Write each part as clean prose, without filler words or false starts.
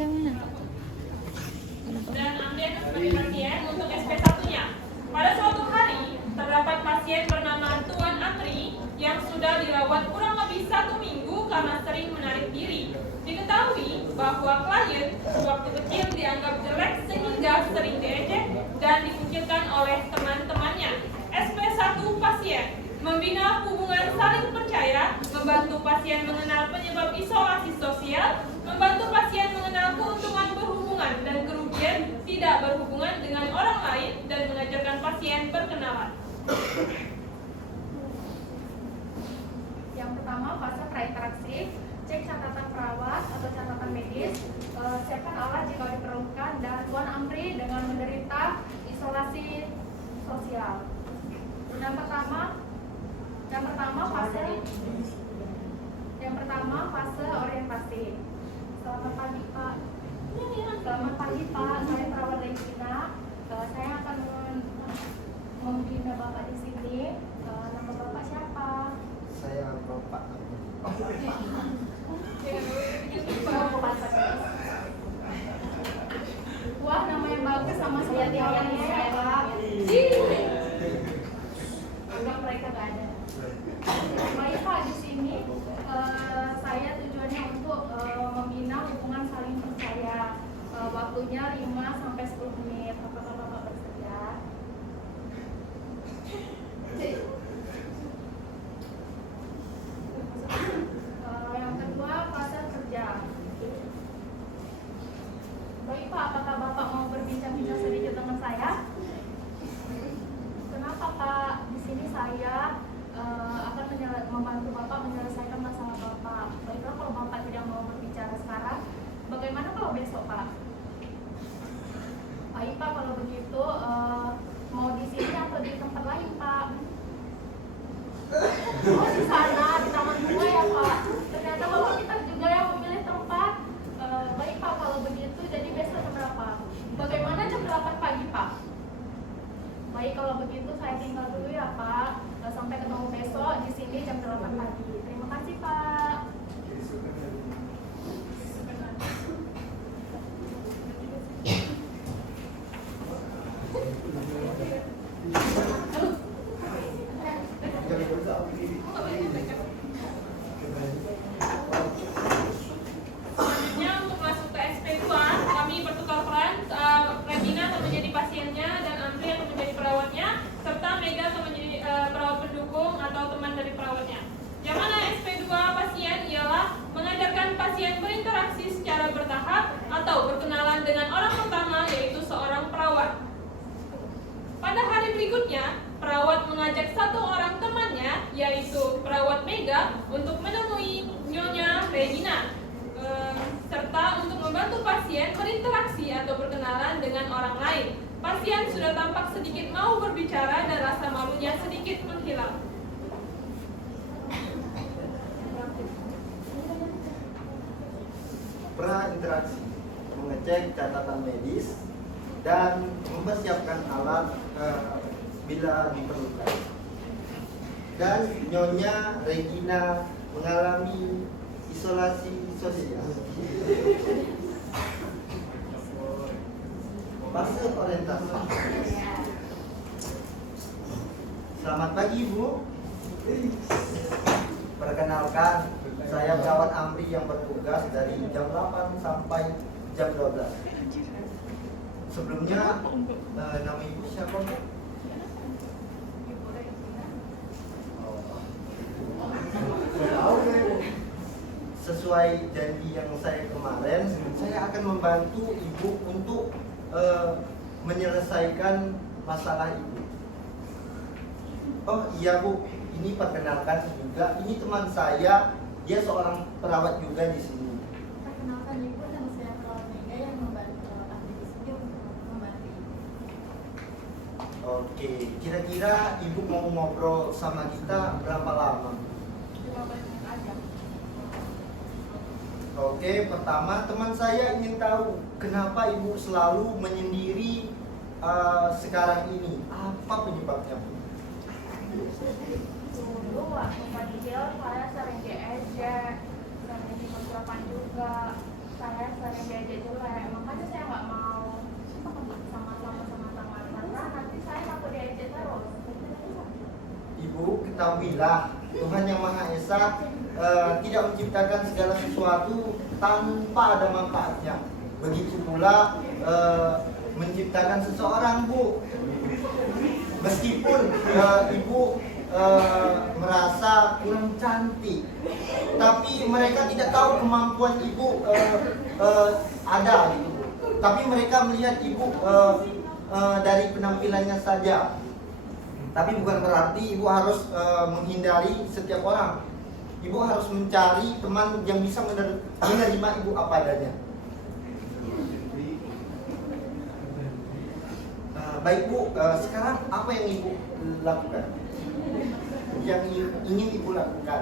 saya mana? Dan ambil sebagai pasien untuk SP1-nya. Pada suatu hari, terdapat pasien bernama Tuan Amri yang sudah dirawat kurang lebih 1 minggu karena sering menarik diri. Diketahui bahwa klien waktu kecil dianggap jelek sehingga sering diejek dan dikucilkan oleh teman-temannya. SP1 pasien membina hubungan saling percaya, membantu pasien mengenal penyebab isolasi sosial, membantu pasien mengenal keuntungan berhubungan dan kerugian tidak berhubungan dengan orang lain, dan mengajarkan pasien berkenalan. Yang pertama, fase prainteraksi. Cek catatan perawat atau catatan medis, siapkan alat jika diperlukan, dan Tuan Amri dengan menderita isolasi sosial. Yang pertama fase orientasi. Selamat pagi Pak. Selamat pagi Pak, saya perawat Regina. Saya akan membina Bapak di sini. Nama Bapak siapa? Saya Bapak. Wah, nama yang bagus, sama saya Tiara ya Pak. Anggap mereka gak ada. Baik Pak, di sini saya tujuannya untuk membina hubungan saling percaya. Waktunya 5-10 menit. Apakah Bapak bersedia? Yang kedua, fase kerja. Baik Pak, apakah Bapak mau berbincang-bincang sedikit dengan saya? Kenapa Pak? Di sini saya akan membantu Bapak menyelesaikan masalah Bapak. Baiklah, kalau Bapak tidak mau berbicara sekarang, bagaimana kalau besok Pak? Baik Pak, kalau begitu mau di sini atau di tempat lain Pak? Oh, di sana, di taman bunga ya Pak. Ternyata Bapak kita juga yang memilih tempat. Baik Pak, kalau begitu jadi besok jam berapa? Bagaimana jam 8 pagi Pak? Baik, kalau begitu saya tinggal dulu ya Pak. Sampai ketemu besok di sini jam 8 pagi. Terima kasih Pak. Selanjutnya untuk masuk ke SP2, kami bertukar peran. Regina akan menjadi pasiennya dan Andri akan menjadi perawatnya, serta Mega akan menjadi perawat pendukung atau teman dari perawatnya. Yang mana SP2 pasien ialah mengajarkan pasien berinteraksi secara bertahap atau berkenalan dengan orang pertama, yaitu seorang perawat. Pada hari berikutnya, perawat mengajak satu orang temannya, yaitu perawat Mega, untuk menemui Nyonya Regina, serta untuk membantu pasien berinteraksi atau berkenalan dengan orang lain. Pasien sudah tampak sedikit mau berbicara dan rasa malunya sedikit menghilang. Prainteraksi, mengecek catatan medis dan mempersiapkan alat bila diperlukan. Dan Nyonya Regina mengalami isolasi sosial. Fase orientasi. Selamat pagi Ibu. Perkenalkan, saya perawat Amri yang bertugas dari jam 8 sampai jam 12. Sebelumnya, nama Ibu siapa Bu? Sesuai janji yang saya kemarin, saya akan membantu Ibu untuk menyelesaikan masalah Ibu. Oh iya Bu, ini perkenalkan juga, ini teman saya, dia seorang perawat juga di sini. Perkenalkan Ibu, nama saya perawat Mega yang membantu perawat Amri di sini untuk membantu Ibu. Oke, kira-kira Ibu mau ngobrol sama kita berapa lama? 15 menit aja. Oke, pertama teman saya ingin tahu kenapa Ibu selalu menyendiri sekarang ini. Apa penyebabnya Bu? Dulu waktu kecil saya sering diejek, sering diperlakukan juga. Saya sering diejek juga ketahuilah Tuhan yang Maha Esa tidak menciptakan segala sesuatu tanpa ada manfaatnya. Begitu pula menciptakan seseorang, Bu. Meskipun ibu merasa kurang cantik, tapi mereka tidak tahu kemampuan ibu ada gitu. Tapi mereka melihat ibu dari penampilannya saja. Tapi bukan berarti ibu harus menghindari setiap orang. Ibu harus mencari teman yang bisa menerima ibu apa adanya. Baik Bu, sekarang apa yang ibu lakukan? Yang ingin ibu lakukan?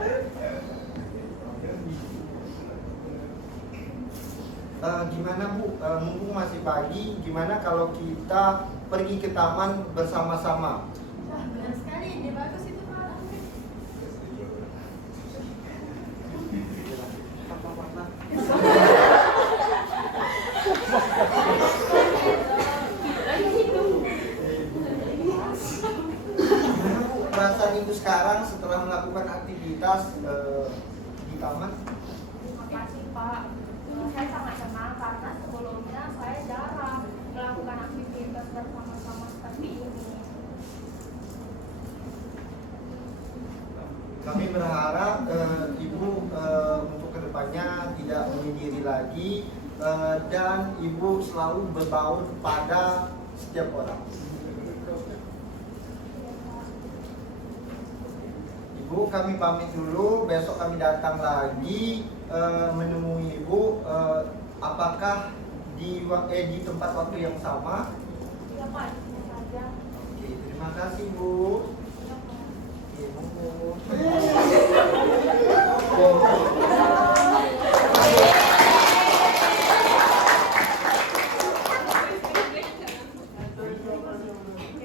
Gimana Bu, mumpung masih pagi, gimana kalau kita pergi ke taman bersama-sama? Wah, benar sekali, ide bagus itu Pak. Gimana Bu, perasaan ibu sekarang setelah melakukan aktivitas di taman? Terima kasih Pak. Saya sangat senang karena sebelumnya saya jarang melakukan aktivitas bersama-sama seperti ini. Kami berharap ibu untuk kedepannya tidak menyendiri lagi dan ibu selalu berbaur pada setiap orang. Ibu, kami pamit dulu. Besok kami datang lagi menemui ibu. Apakah di tempat waktu yang sama? Iya Pak, ini saja. Oke, terima kasih Bu. Oke, monggo. Oke,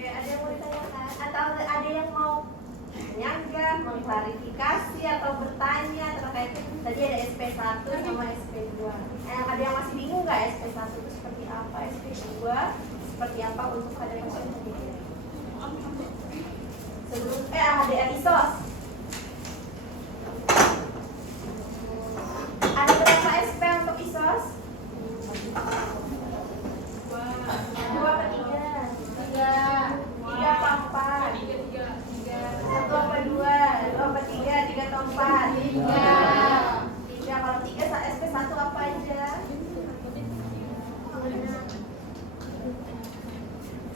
ada yang mau ditanyakan? Atau ada yang mau menyanggah, mengklarifikasi atau bertanya terkait tadi ada SP1 sama SP2. Ada yang masih bingung nggak SP1 itu seperti apa, SP2 seperti apa untuk ada pasien sendiri? Sebelum ada ISOS. Ada berapa SP untuk ISOS? 2 apa 3? 3 apa 4? 1 apa 2? 2 apa 3? 3 atau 4? 3. Kalau 3 SP1 apa aja?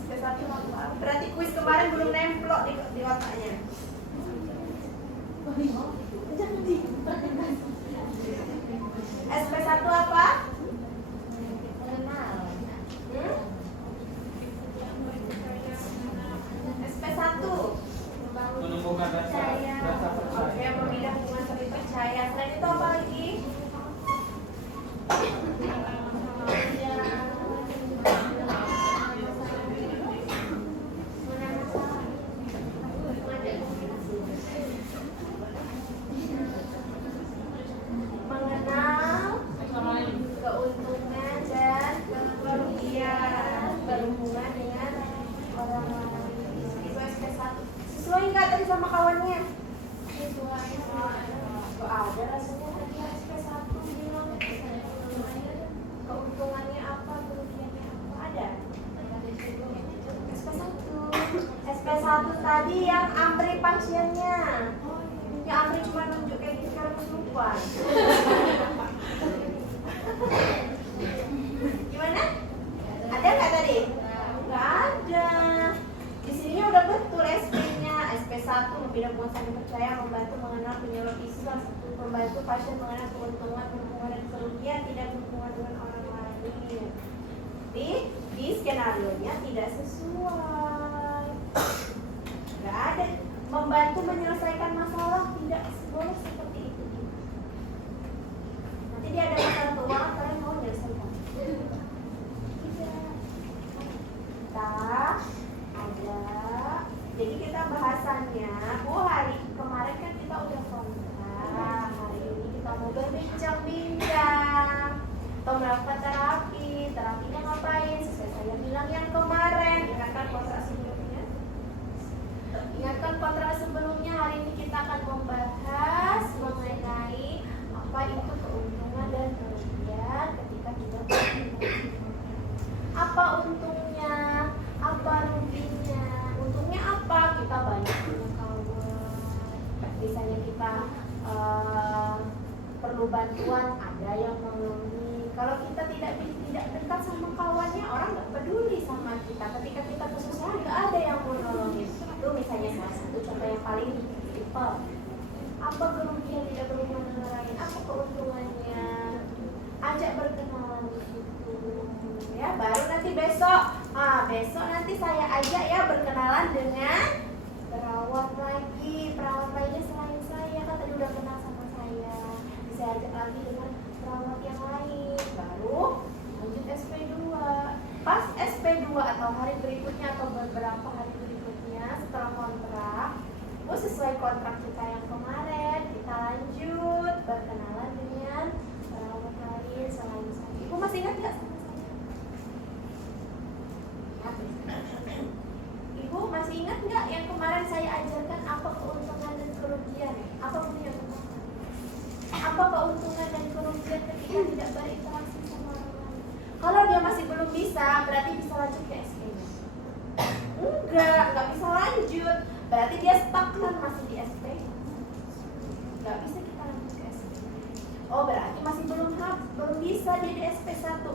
SP1 apa? Berarti kuis kemarin belum nemplok di otaknya. SP1 apa? Mengenal. SP1 Menemukan percaya. rasa percaya. Oke, membina hubungan saling percaya. Selain itu apa lagi? Mengenal keuntungan dan kerugian berhubungan dengan orang lain. Itu SP1. Sesuai nggak tadi sama kawannya? Sesuai. Kok ada rasanya tadi SP1 bilang keuntungannya apa, kerugiannya apa? Ada? SP1. SP1 tadi yang Amri pasiennya. Ya Amri cuma nunjuk kayak gitu karena kesurupan. Gimana? Ada nggak tadi? Nggak ada. Di sini udah betul SP-nya. SP1 membina hubungan saling percaya, membantu mengenal penyebab ISOS, membantu pasien mengenal keuntungan, hubungan dan kerugian, tidak berhubungan dengan orang lain. Di skenario-nya tidak sesuai. Nggak ada. Membantu menyelesaikan masalah tidak boleh seperti itu. Nanti dia ada masalah keuangan, kalian mau menyelesaikan? Tidak. Ada. Jadi kita bahasannya, Bu, hari kemarin kan kita udah kontak. Hari ini kita mau berbincang-bincang atau melakukan terapi. Terapinya ngapain? Sesuai saya bilang yang kemarin. Ingatkan kontrak sebelumnya. Ingatkan kontrak sebelumnya. Hari ini kita akan membahas mengenai apa itu keuntungan dan kerugian ketika kita berinvestasi. Apa untungnya? Apa ruginya? Untungnya apa? Kita banyak punya kawan. Misalnya kita perlu bantuan, ada yang menolongi. Kalau kita tidak dekat sama kawannya, orang nggak peduli sama kita. Ketika kita kesusahan, nggak ada yang menolongi. Itu misalnya salah satu contoh yang paling simpel. Apa kerugian tidak berhubungan dengan lain? Apa keuntungannya? Ajak berkenalan di situ. Ya, baru nanti besok. Besok nanti saya ajak ya berkenalan dengan perawat lagi. Perawat lainnya selain saya, kan tadi udah kenal sama saya. Bisa ajak lagi dengan perawat yang lain. Baru lanjut SP2. Pas SP2 atau hari berikutnya atau beberapa hari berikutnya setelah kontrak, sesuai kontrak kita yang kemarin, kita lanjut berkenalan dengan perawat lain selain saya. Ibu masih ingat nggak sama saya? Ibu masih ingat nggak yang kemarin saya ajarkan apa keuntungan dan kerugian? Apa punya keuntungan? Apa keuntungan dan kerugian ketika tidak berinteraksi sama orang lain? Kalau dia masih belum bisa, berarti bisa lanjut ke SP-nya. Enggak bisa lanjut. Berarti dia stagnan masih di SP. Nggak bisa kita lanjut ke SP. Oh, berarti masih belum bisa dia di SP1.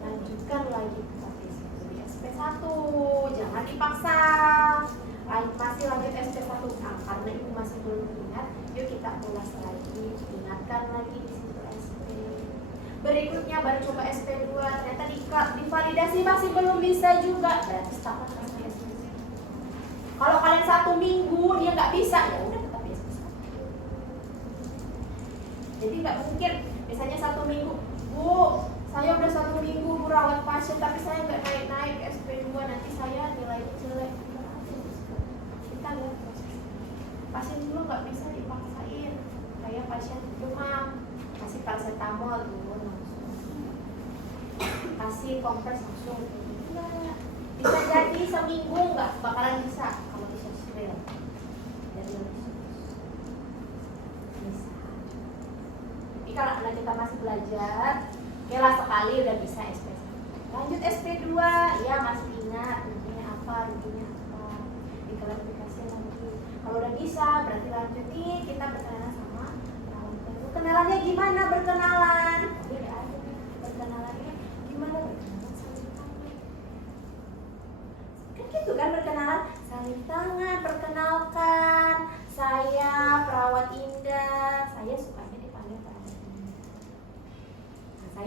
Lanjutkan lagi di SP1. Jangan dipaksa. Masih lanjut SP1. Karena itu masih belum ingat, yuk kita ulas lagi. Ingatkan lagi di situ SP. Berikutnya baru coba SP2. Ternyata divalidasi masih belum bisa juga. Berarti stagnan masih di SP1. Kalau kalian 1 minggu dia nggak bisa, ya udah tetap di SP1. Jadi nggak mungkin, misalnya 1 minggu, Bu, saya udah 1 minggu Bu rawat pasien, tapi saya nggak naik ke SP2, nanti saya nilainya jelek. Kita lihat proses. Pasien dulu nggak bisa dipaksain, kayak pasien demam, kasih paracetamol dulu langsung, kasih kompres langsung. Enggak. Bisa jadi seminggu nggak bakalan bisa kalau bisa real. Jadi bisa. Tapi kalau kita masih belajar, oke lah sekali udah bisa SP1. Lanjut SP2, ya masih ingat ruginya apa. Diklarifikasi lagi. Kalau udah bisa, berarti lanjut nih kita berkenalan sama perawat baru. Kenalannya gimana berkenalan? Tadi nggak ada. Berkenalannya gimana? Gitu kan berkenalan, saling tangan, perkenalkan, saya perawat Indah, saya sukanya dipanggil perawat Indah. Nah,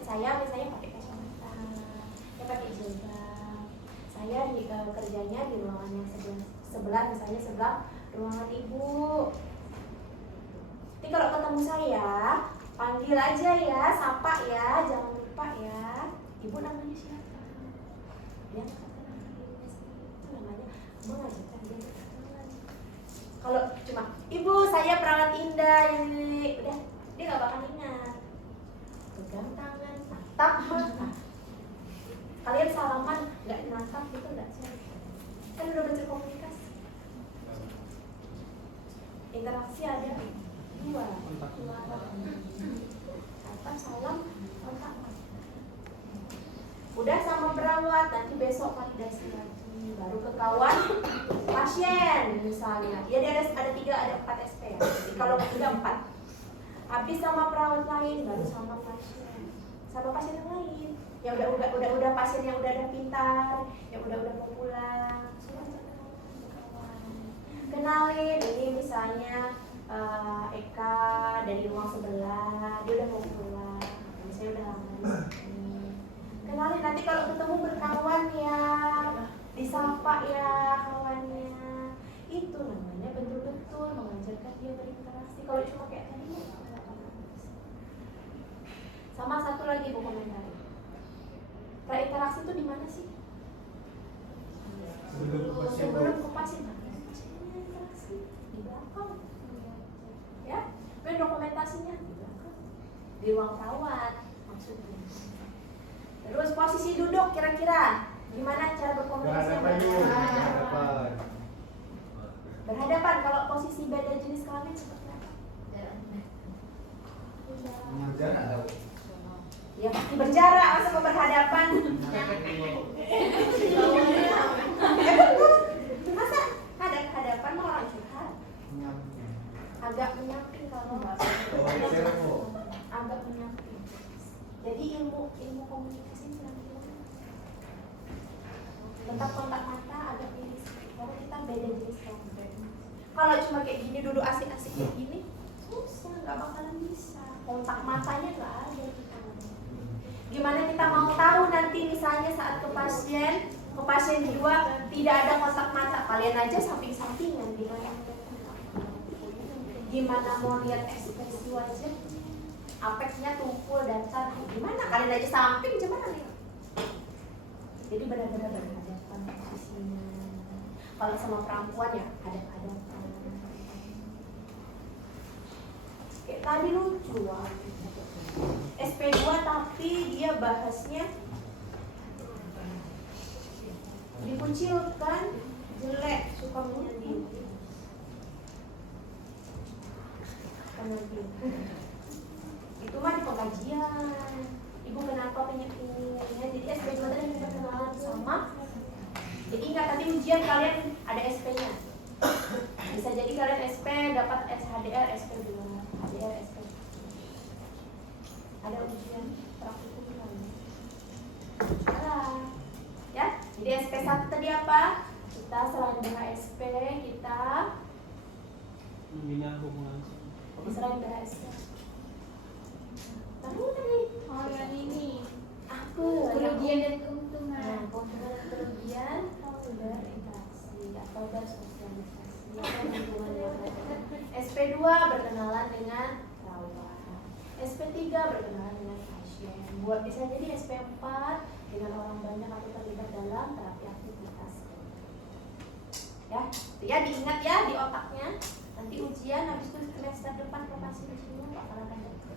saya misalnya pakai kacamata, saya pakai jilbab, saya kerjanya di ruangan yang sebelah, misalnya sebelah ruangan ibu. Jadi kalau ketemu saya, panggil aja ya, sapa ya, jangan lupa ya, ibu namanya siapa? Ya. Mengajarkan dia berkenalan. Kalau cuma ibu saya perawat Indah ini, udah dia nggak bakal ingat. Pegang tangan, tatap mata. Kalian salaman nggak natap gitu nggak sih? Kan udah belajar komunikasi. Interaksi ada 2. Tatap, salam, kontak. Udah sama perawat, nanti besok validasi lagi. Baru ke kawan pasien misalnya. Ya dia ada 4 SP ya. Jadi kalau 3 4. Habis sama perawat lain, baru sama pasien. Sama pasien yang lain. Ya udah pasien yang udah pintar, yang udah mau pulang. Semua kawan. Kenalin ini misalnya Eka dari ruang sebelah, dia udah mau pulang. Misalnya udah lama di sini. Kenalin nanti kalau ketemu berkawan ya. Disapa ya kawannya. Itu namanya betul-betul mengajarkan dia berinteraksi. Kalau cuma kayak tadi sama satu lagi Bu komentar. Berinteraksi itu di mana sih? Sebelum ke pasien. Interaksi di belakang. Ya, kan dokumentasinya di belakang. Di ruang perawat maksudnya. Terus posisi duduk kira-kira gimana cara berkomunikasi? Berhadapan, kalau posisi beda jenis kelamin seperti apa? Mengajar ada. Ya pasti berjarak, masa mau berhadapan. Masa hadapan mau orang curhat? Agak menyamping kalau bahasa. Agak menyamping. Jadi ilmu komunikasi tetap kontak mata agak miris. Kalau kita beda jenis kelamin. Kalau cuma kayak gini duduk asik-asik kayak gini, susah, nggak bakalan bisa. Kontak matanya nggak ada kita. Gimana kita mau tahu nanti misalnya saat ke pasien kedua tidak ada kontak mata, kalian aja samping-sampingan gimana mau lihat ekspresi wajah, apexnya tumpul datar, gimana kalian aja samping gimana lihat? Jadi benar-benar berhadapan posisinya. Kalau sama perempuan ya hadap-hadapan. Kayak tadi lucu SP2 tapi dia bahasnya dikucilkan, jelek, suka menyedih. Itu mah di pengajian. Ibu kenapa pengen ini? Jadi SP2 tadi kita kenalan sama. Jadi ingat tadi ujian kalian ada SP-nya. Bisa jadi kalian SP dapat SHDR, SP2, HDR, SP. Ada ujian praktikum kali. Ya, jadi SP1 tadi apa? Kita selain BHSP, kita Membina hubungan. selain BHSP. Tahu tadi? Oh yang ini Apa? kerugian dan keuntungan. Nah, keuntungan dan kerugian berinteraksi atau bersosialisasi atau hubungan yang baik. SP2 berkenalan dengan perawat. SP3 berkenalan dengan pasien. Buat bisa jadi SP4 dengan orang banyak atau terlibat dalam terapi aktivitas. Ya diingat ya di otaknya. Nanti ujian habis itu semester depan ke pasien semua bakalan ada SP.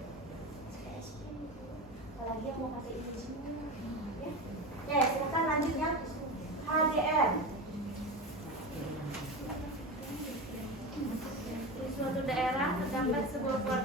Apalagi yang mau pakai ini semua. Ya, silakan lanjut ya. HDR. Di suatu daerah terdapat sebuah keluarga